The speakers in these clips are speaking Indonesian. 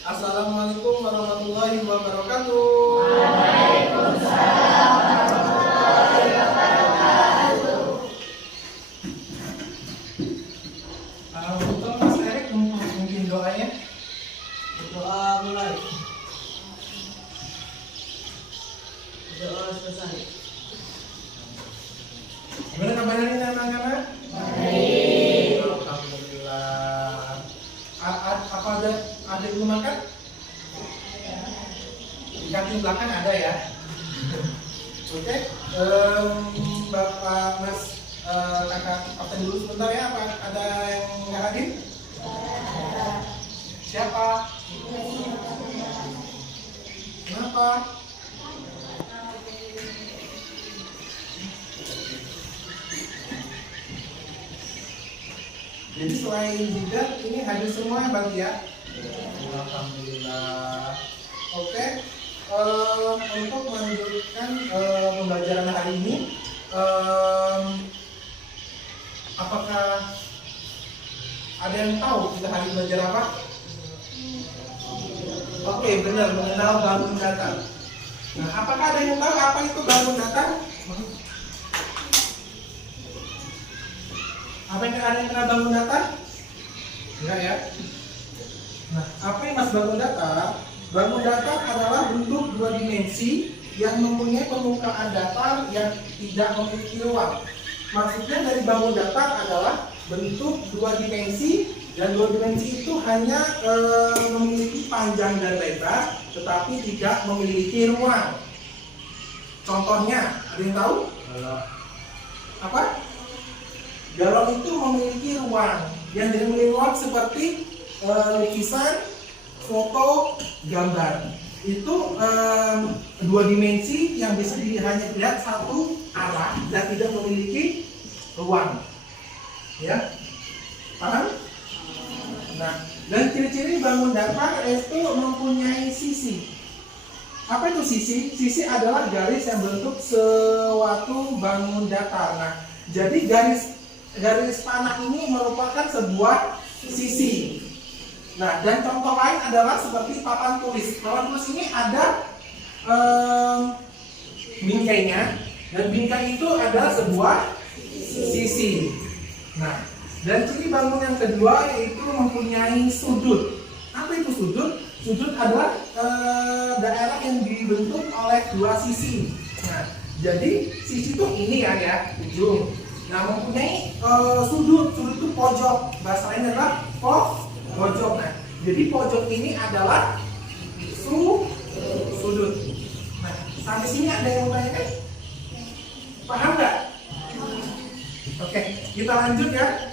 Assalamualaikum warahmatullahi wabarakatuh. Waalaikumsalam warahmatullahi wabarakatuh. Untuk Mas Erik mungkin doanya. Doa mulai. Doa selesai. Gimana kabarnya nih anak-anak? Baik. Alhamdulillah. Apa ada yang belum makan? Di kantin belakang ada ya. Oke. Bapak Mas kakak absen dulu sebentar ya. Apa ada yang nggak hadir? Siapa? Kenapa? Jadi selain juga ini hadir semua berarti ya? Alhamdulillah. Oke. Untuk melanjutkan pembelajaran hari ini, apakah ada yang tahu kita hari belajar apa? Oke, benar, mengenal bangun datar. Nah, apakah ada yang tahu apa itu bangun datar? Apa yang ada yang kenal bangun datar? Enggak ya? Nah, apa yang Mas bangun datar? Bangun datar adalah bentuk dua dimensi yang mempunyai permukaan datar yang tidak memiliki ruang. Maksudnya dari bangun datar adalah bentuk dua dimensi, dan dua dimensi itu hanya memiliki panjang dan lebar, tetapi tidak memiliki ruang. Contohnya, ada yang tahu? Apa? Galon itu memiliki ruang. Yang dimiliki ruang seperti lukisan, foto, gambar. Itu dua dimensi yang bisa hanya dilihat satu arah dan tidak memiliki ruang. Ya, paham? Nah, dan ciri-ciri bangun datar itu mempunyai sisi. Apa itu sisi? Sisi adalah garis yang bentuk suatu bangun datar. Nah, jadi garis panah ini merupakan sebuah sisi. Nah, dan contoh lain adalah seperti papan tulis. Papan tulis ini ada bingkainya, dan bingkai itu adalah sebuah sisi. Nah, dan ciri bangun yang kedua yaitu mempunyai sudut. Apa itu sudut? Sudut adalah daerah yang dibentuk oleh dua sisi. Nah, jadi sisi itu ini ya, ujung. Nah, mempunyai sudut itu pojok. Bahasa lain adalah pojok. Nah, jadi pojok ini adalah sudut. Nah, sampai sini ada yang mau tanya kan? Paham nggak? Oke, kita lanjut ya.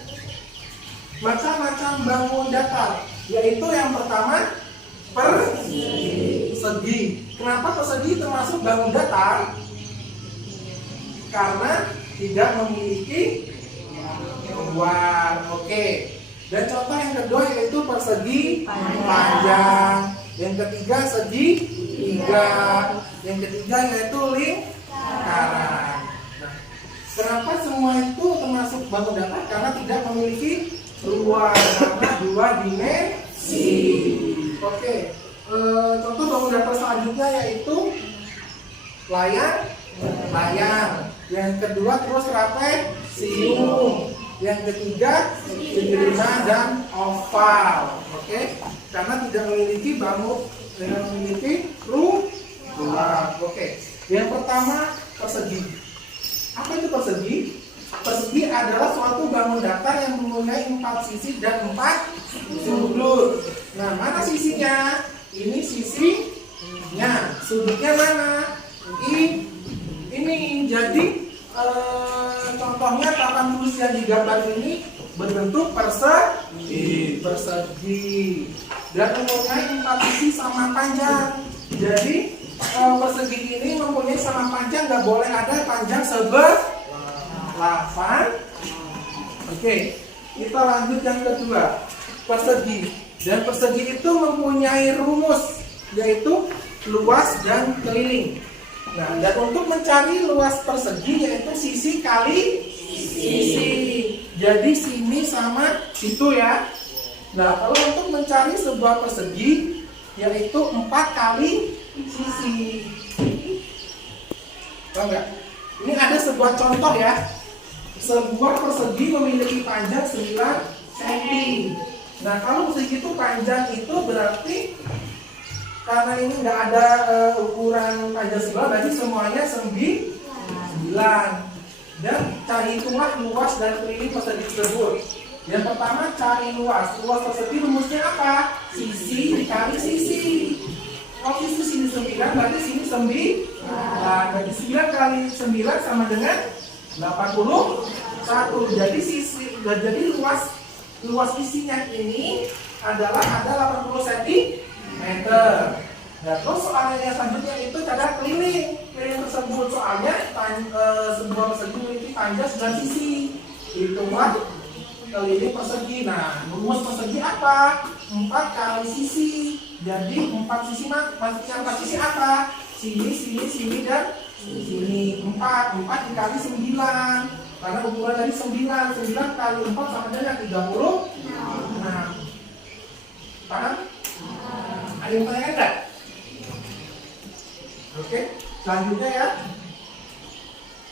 Macam-macam bangun datar, yaitu yang pertama persegi. Kenapa persegi termasuk bangun datar? Karena tidak memiliki ruang. Oke. Dan contoh yang kedua yaitu persegi panjang. Yang ketiga segitiga. Yang ketiga yaitu lingkaran. Nah, kenapa semua itu termasuk bangun datar? Karena tidak memiliki ruang, karena dua dimensi. Oke. Contoh bangun datar selanjutnya yaitu layang. Yang kedua terus trapesium. Yang ketiga sederhana dan oval. Oke, karena tidak memiliki ruang. Oke. Yang pertama persegi. Apa itu persegi? Persegi adalah suatu bangun datar yang mempunyai 4 sisi dan 4 sudut. Nah, mana sisinya? Ini sisinya. Sudutnya mana? Ini. Jadi contohnya papan tulis yang digambar ini berbentuk persegi dan mempunyai 4 sisi sama panjang. Jadi persegi ini mempunyai sama panjang, nggak boleh ada panjang sebelah 8. Oke, kita lanjut yang kedua, persegi. Dan persegi itu mempunyai rumus, yaitu luas dan keliling. Nah, dan untuk mencari luas persegi yaitu sisi kali sisi. Jadi sini sama situ ya. Nah, kalau untuk mencari sebuah persegi yaitu 4 kali sisi. Tahu nggak? Ini ada sebuah contoh ya. Sebuah persegi memiliki panjang 9 cm. Nah, kalau segitu panjang itu berarti karena ini nggak ada ukuran panjang sebelah, berarti semuanya 9. Dan cari hitunglah luas dan keliling persegi tersebut. Yang pertama cari luas. Luas persegi rumusnya apa? Sisi dikali sisi. Kalau sisi sini 9, berarti sini 9. Berarti 9 kali 9 sama dengan 81. Jadi luas isinya ini adalah ada 80 cm. Nah, terus soalnya yang selanjutnya itu cara keliling tersebut. Soalnya sebuah persegi memiliki panjang 9 sisi. Hitunglah keliling persegi. Nah, rumus persegi apa? 4 kali sisi. Jadi 4 sisi maksudnya 4 sisi apa? Sini, dan sini. 4 dikali 9. Karena ukuran dari 9 kali 4 sama dengan 36. Paham? Ada yang tanya enggak? Oke, selanjutnya ya.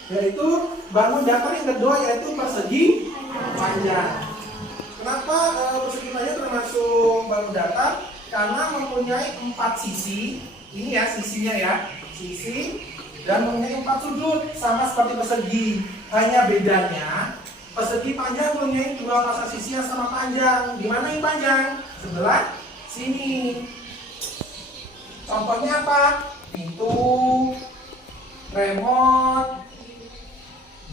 Yaitu bangun datar yang kedua yaitu persegi panjang. Kenapa persegi panjang termasuk bangun datar? Karena mempunyai 4 sisi. Ini ya sisinya ya, sisi dan mempunyai 4 sudut sama seperti persegi. Hanya bedanya persegi panjang mempunyai 2 pasang sisi yang sama panjang. Di mana yang panjang? Sebelah sini. Contohnya apa? Pintu, remote,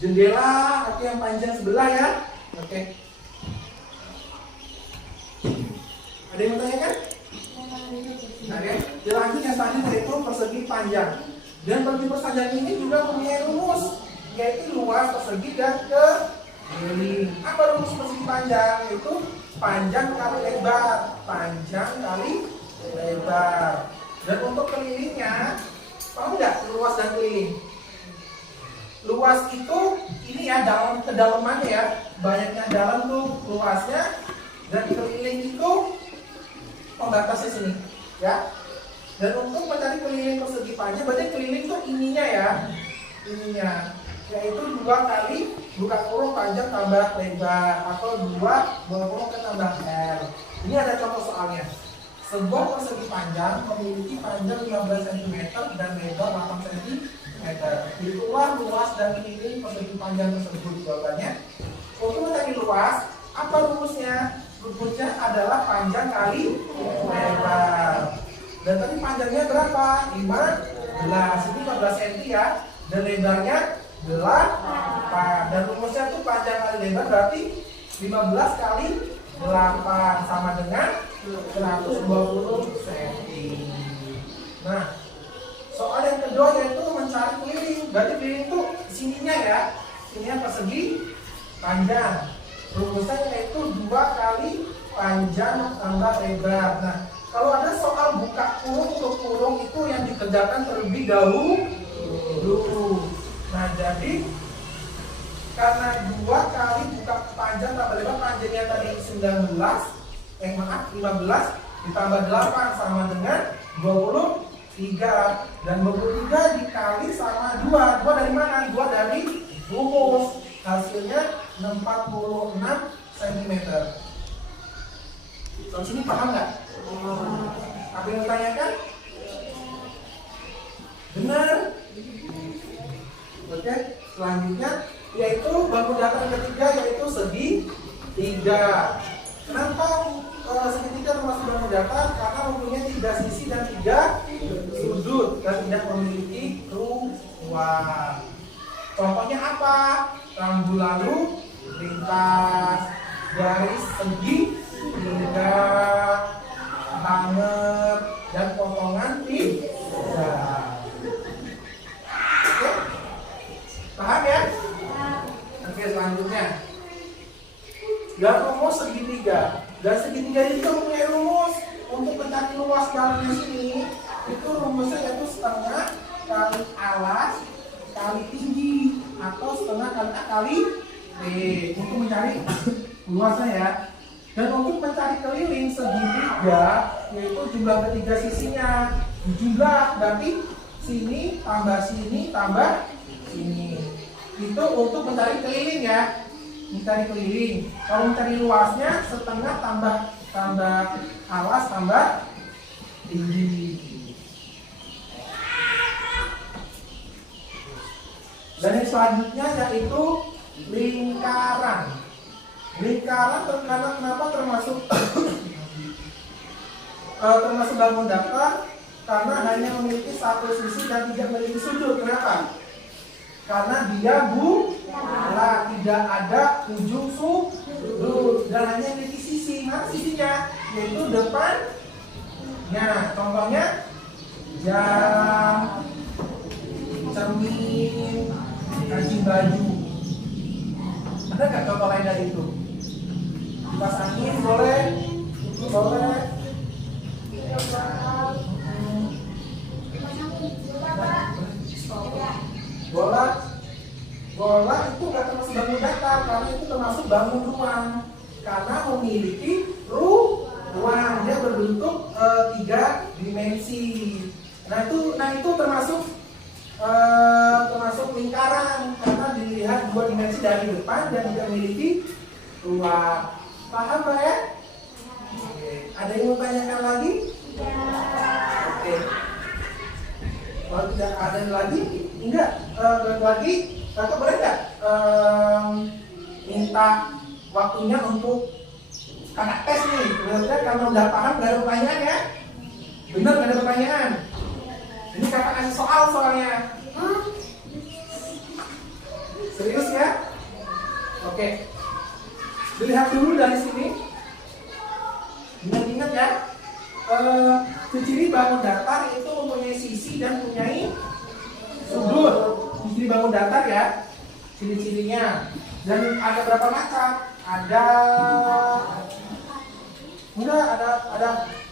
jendela, atau yang panjang sebelah ya. Oke. Ada yang mau tanya kan? Oke. Lanjut yang selanjutnya yaitu persegi panjang. Dan persegi panjang ini juga mempunyai rumus, yaitu luas persegi dan keliling. Apa rumus persegi panjang? Yaitu panjang kali lebar. Panjang kali lebar. Dan untuk kelilingnya, tahu nggak luas dan keliling? Luas itu ini ya dalam kedalamannya ya, banyaknya dalam tuh luasnya, dan keliling itu pembatasnya sini, ya. Dan untuk mencari keliling persegi panjang, berarti keliling tuh ininya ya, ininya, yaitu 2 kali buka kurung panjang tambah lebar atau 2 buka kurung tambah L. Ini ada contoh soalnya. Sebuah persegi panjang memiliki panjang 15 cm dan lebar 8 cm. Itulah luas dan keliling persegi panjang tersebut. Jawabannya, untuk mencari luas, apa rumusnya? Rumusnya adalah panjang kali lebar. Dan tadi panjangnya berapa? 15. Ini 15 cm ya. Dan lebarnya 8. Dan rumusnya itu panjang kali lebar berarti 15 kali 8 sama dengan 120 cm. Nah, soal yang kedua yaitu mencari keliling. Berarti keliling itu sininya ya, sininya persegi panjang. Rumusnya yaitu 2 kali panjang tambah lebar. Nah, kalau ada soal buka kurung untuk kurung itu yang dikerjakan terlebih dahulu. Nah, jadi karena 2 kali buka panjang tambah lebar, panjangnya tadi 15 ditambah 8 sama dengan 23. Dan 23 dikali sama 2. 2 dari mana? 2 dari rumus. Hasilnya 46 cm. Soal sini paham nggak? Apa yang ditanyakan? Benar? Oke, selanjutnya yaitu bangun datar ketiga yaitu segitiga. Kenapa segitiga termasuk bangun datar? Karena mempunyai 3 sisi dan 3 sudut dan tidak memiliki ruang. Contohnya apa? Rambu lalu lintas, garis segitiga, hanger, dan potongan pizza. Oke? Paham ya? Oke, selanjutnya. Dan rumus segitiga. Dan segitiga itu mempunyai rumus untuk mencari luas dalamnya sini. Itu rumusnya yaitu setengah kali alas kali tinggi atau setengah kali A kali B untuk mencari luasnya ya. Dan untuk mencari keliling segitiga yaitu jumlah ketiga sisinya. Jumlah berarti sini tambah sini tambah sini. Itu untuk mencari keliling ya. Mencari keliling. Kalau mencari luasnya setengah tambah alas tambah tinggi. Dan yang selanjutnya yaitu lingkaran. Lingkaran kenapa termasuk termasuk bangun datar? Karena hanya memiliki satu sisi dan tidak memiliki sudut. Kenapa? Karena dia bulat, tidak ada ujung sudut dan hanya memiliki sisi. Mana sisinya? Yaitu depannya. Contohnya jam, cermin, kancing baju. Ada nggak contoh lain dari itu? Kipas angin boleh, boleh. Bola itu nggak termasuk bangun datar karena itu termasuk bangun ruang karena memiliki ruang, dia berbentuk 3 dimensi. Nah itu termasuk lingkaran karena dilihat 2 dimensi dari depan dan tidak memiliki ruang. Paham Mbak ya? Oke. Ada yang mau tanyakan lagi? Oke. Kalau tidak ada lagi, enggak lagi, kakak boleh nggak minta waktunya untuk kakak tes nih. Maksudnya kalau udah paham nggak ada pertanyaan ya? Bener nggak ada pertanyaan? Ini kakak kasih soalnya. Serius ya? Oke. Dilihat dulu dari sini. Ingat-ingat ya. Ciri bangun datar itu mempunyai sisi dan mempunyai sudut. Ciri bangun datar ya. Ciri-cirinya. Dan ada berapa macam? Ada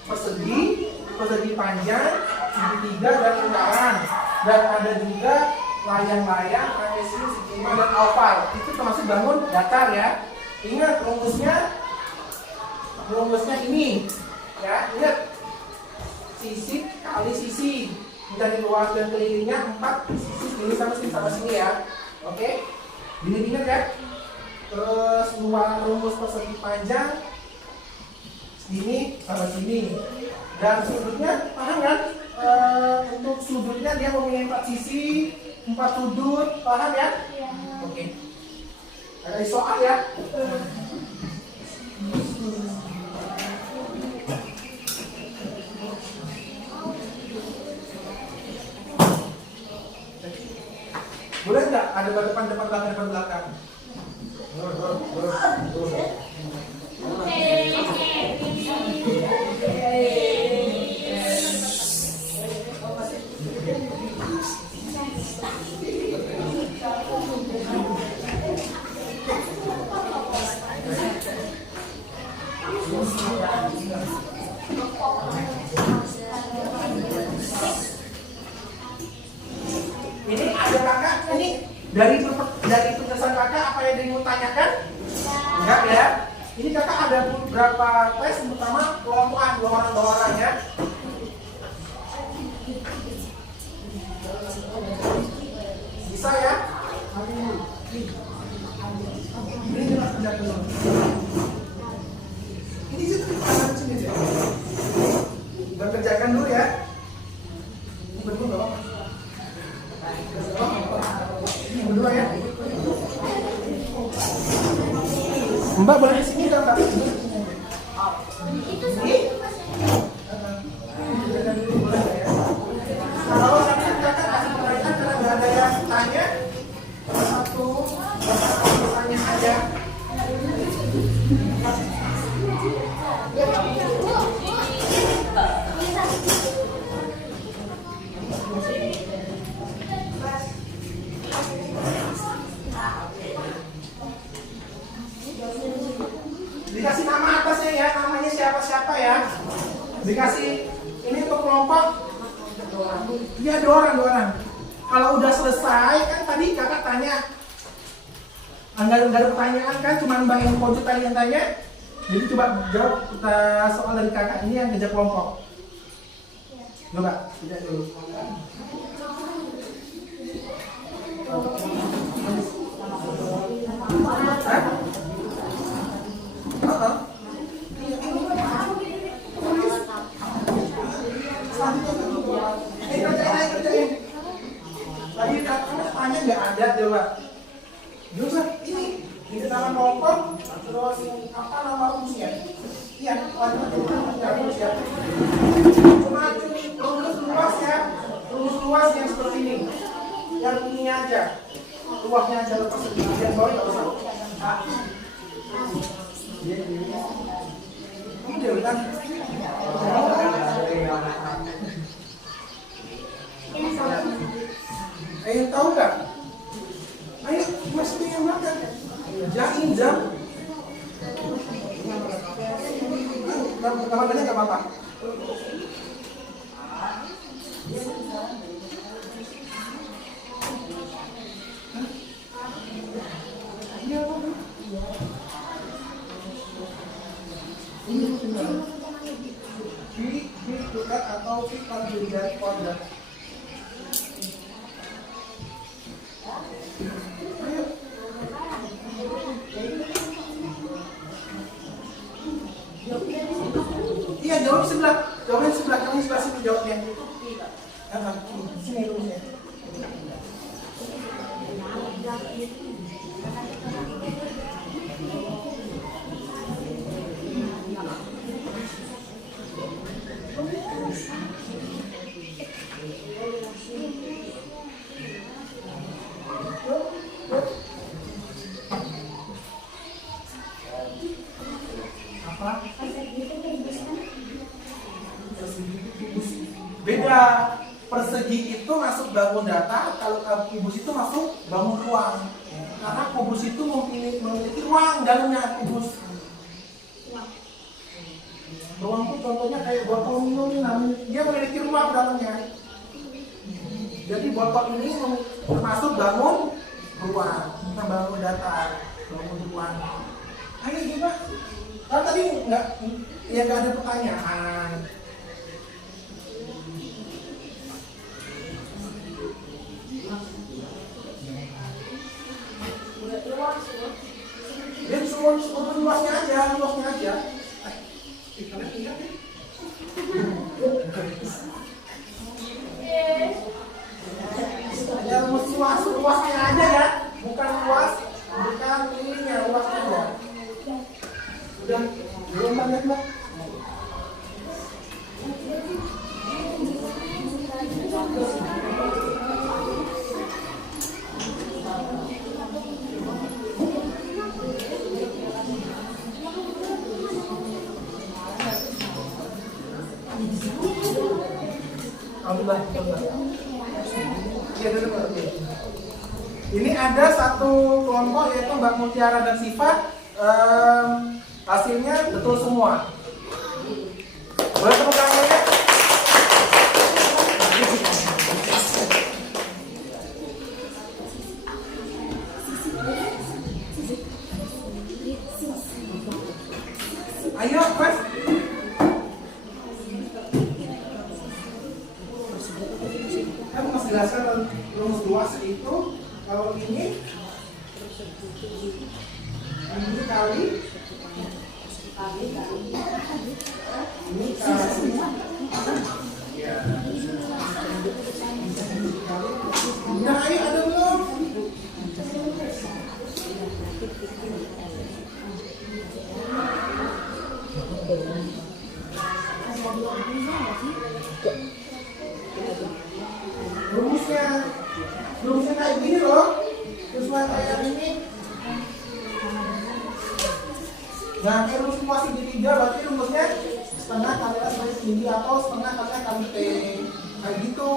persegi panjang, segitiga dan lingkaran. Dan ada juga layang-layang, trapezium, segitiga dan oval. Itu termasuk bangun datar ya. Ingat rumusnya ini ya. Ingat sisi kali sisi, dari luas dan kelilingnya 4 sisi, sini sama sini ya. Oke, ingat ya. Terus rumus persegi panjang sini sama sini, dan sudutnya paham kan? Untuk sudutnya dia mempunyai 4 sisi, 4 sudut, paham ya? Oke. Ada soal ya? Boleh nggak ada depan belakang? Ini ada kakak, ini dari penjelasan kakak apa yang ingin tanyakan? Enggak ya? Ini kakak ada berapa tes, pertama kelompokan 2 orang ya. Bisa ya? Ini kita kerjakan dulu. Ini kita sini aja. Kita kerjakan dulu ya. Ini berdua nggak apa-apa. Ini berdua ya. Mbak boleh di sini kan Mbak? Ini? Kerjakan dulu boleh nggak ya? Kalau nanti kakak kasih pertanyaan karena nggak ada yang tanya, satu tanya aja. Dikasih nama atasnya ya, namanya siapa ya. Dikasih ini untuk kelompok. Iya 2 orang. Kalau udah selesai kan tadi kakak tanya, nggak ada pertanyaan kan, cuma Mbak yang pojok tadi yang tanya. Jadi coba jawab soal dari kakak ini yang kerja kelompok. Coba, tidak dulu. Hah? Kerjain. Tadi kakaknya tanya nggak ada, coba. Yusuf, ini dalam kelompok, terus apa nama rumusnya? Iya, rumusnya. Cuma rumus luas ya, rumus luas yang seperti ini. Yang ini aja, luasnya aja lepas yang bawah nggak usah. Kamu dia bilang, ayo tahu nggak? Ayo, masih pengen makan. Jamin jam. Nama banyak nggak apa-apa. Dekat atau kalau dari kuadrat. Iya, jawab sebelah. Jawabnya sebelah, kamu sebelah sini jawabnya. Sini rumusnya. Beda, persegi itu masuk bangun data, kalau kubus itu masuk bangun ruang. Karena kubus itu memiliki ruang dalamnya kubus. Ruang itu contohnya kayak botol minum, dia memiliki ruang dalamnya. Jadi botol ini termasuk bangun ruang, bukan bangun data, bangun ruang. Ayo gimana? Kan tadi nggak ada pertanyaan. Dia semua luasnya aja. Kalian ingat ya? Ya luasnya aja ya, bukan ininya, luasnya aja. Udah, belum banyak lah. Ini ada satu kelompok yaitu Mbak Mutiara dan Siva, hasilnya betul semua. Boleh tepuk tangannya? Ayo, Mas. Saya mau jelaskan rumus luas itu kalau ini kali ini kali nah ayo ada belum? Rumusnya kayak gini loh, sesuai kayak ini. Nah, rumus kuasi segitiga berarti rumusnya setengah kali S kali tinggi atau setengah kali S kali T. Kayak gitu.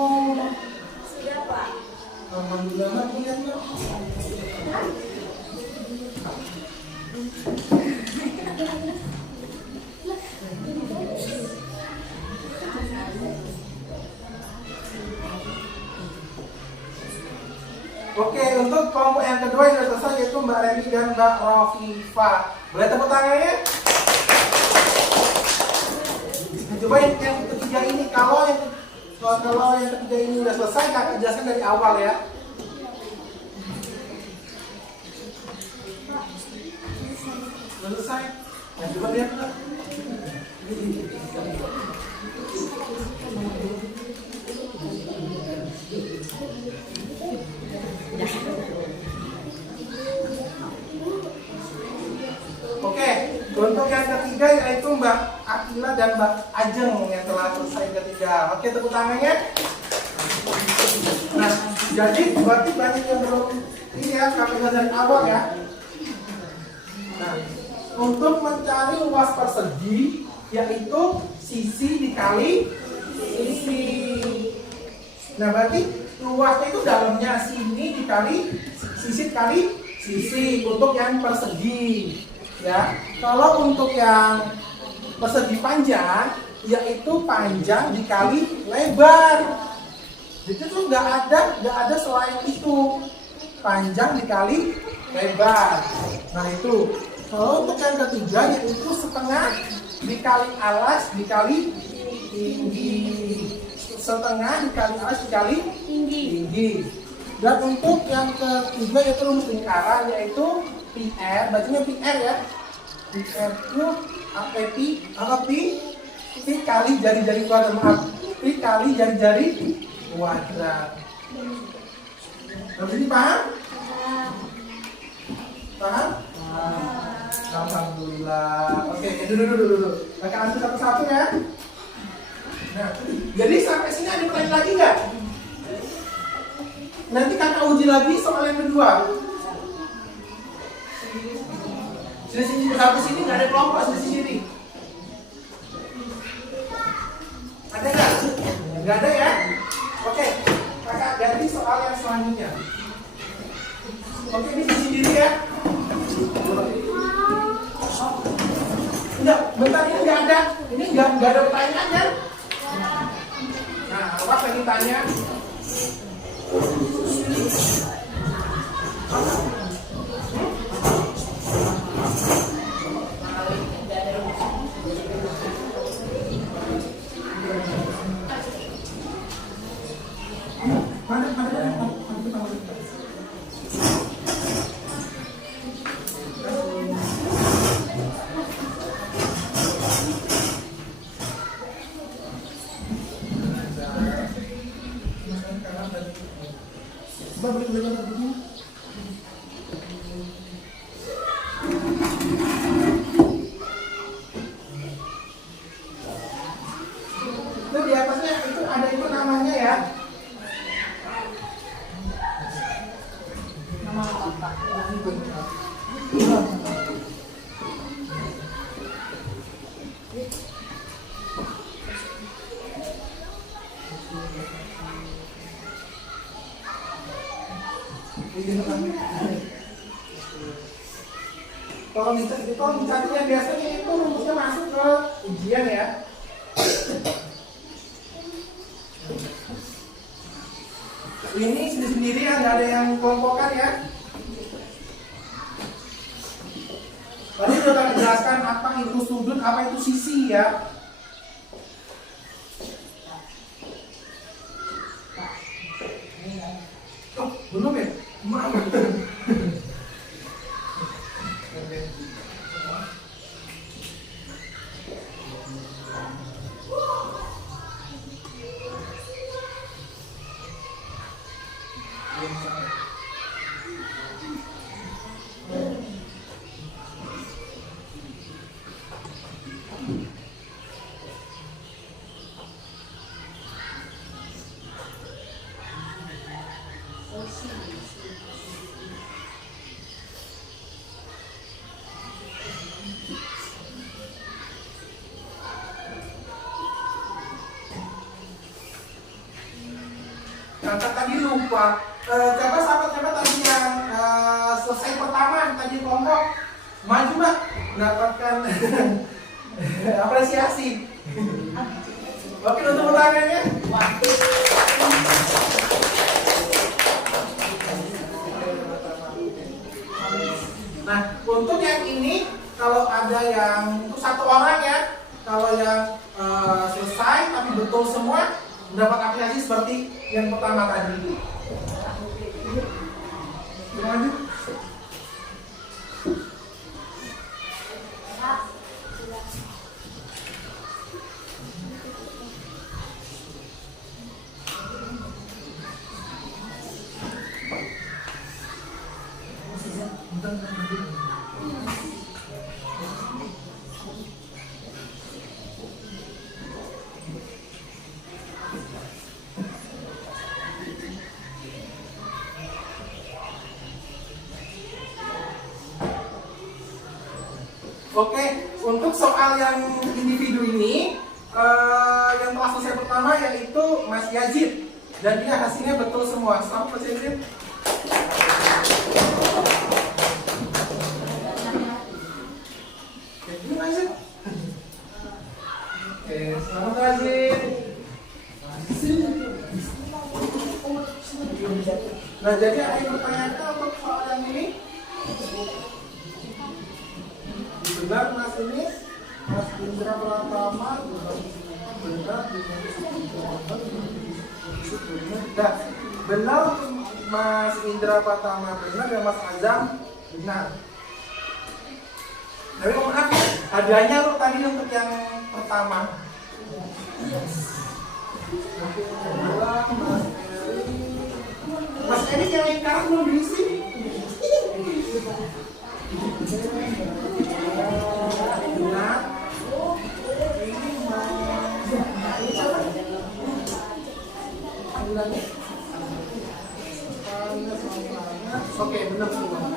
Sudah, Pak. Alhamdulillah, Mbak, lihat Mbak. Oke, untuk kelompok yang kedua yang sudah selesai yaitu Mbak Reni dan Mbak Rofifa. Boleh tepuk tangannya? Coba yang ketiga ini, kalau yang ketiga ini udah selesai, kakak jelaskan dari awal ya. Udah selesai. Nah, coba lihat tuh. Oke, untuk yang ketiga yaitu Mbak Akila dan Mbak Ajeng yang telah selesai ketiga. Oke, tepuk tangannya. Nah, jadi berarti banyak yang belum ini ya, kakak dari awal ya. Nah, untuk mencari luas persegi yaitu sisi dikali sisi. Nah, berarti luasnya itu dalamnya sini dikali sisi dikali sisi untuk yang persegi. Ya, kalau untuk yang persegi panjang yaitu panjang dikali lebar. Jadi itu nggak ada selain itu, panjang dikali lebar. Nah itu. Kalau untuk yang ketiga yaitu setengah dikali alas dikali tinggi, setengah dikali alas dikali tinggi. Dan untuk yang ketiga yaitu rumus lingkaran yaitu PR, bacanya PR ya. PR itu pi kali jari-jari kuadrat, maaf, pi kali jari-jari kuadrat. Lalu ini paham? Paham? Alhamdulillah. Oke, dulu. Kakak ambil satu-satu ya. Nah, jadi sampai sini ada pertanyaan lagi nggak? Nanti kakak uji lagi soal yang kedua. Sini sampai sini nggak ada kelompok sini. Ada nggak? Nggak ada ya? Oke, kakak ganti soal yang selanjutnya. Oke, ini sendiri ya. Enggak, bentar ini nggak ada. Ini nggak ada pertanyaan kan? Nah, apa lagi tanya? Itu di atasnya itu ada itu namanya ya. Nama apa? Tolong dicatatnya, biasanya itu rumusnya masuk ke ujian ya. Ini sendiri ya, nggak ada yang kelompokan ya. Tadi sudah dijelaskan apa itu sudut, apa itu sisi ya. Oh, belum ya? Maaf. Kakak tadi lupa. Coba sahabat-sahabat tadi yang selesai pertama tadi kelompok maju mbak, mendapatkan apresiasi. Oke, untuk pertanyaannya. Nah, untuk yang ini kalau ada yang untuk satu orang ya, kalau yang semua mendapat apresiasi seperti yang pertama tadi. Lanjut. Oke, untuk soal yang individu ini, yang telah selesai pertama yaitu Mas Yazid, dan dia hasilnya betul semua. Selamat Mas Yazid. Oke, Mas Yazid. Oke, selamat Yazid. Nah, jadi ada yang bertanya untuk soal yang ini? Benar Mas ini, Mas Indra Pratama benar benar Mas Indra Pratama benar dan Mas Azam benar. Tapi maaf, hadiahnya untuk tadi untuk yang pertama. Mas Eri yang lingkaran belum diisi. Oke, benar semua.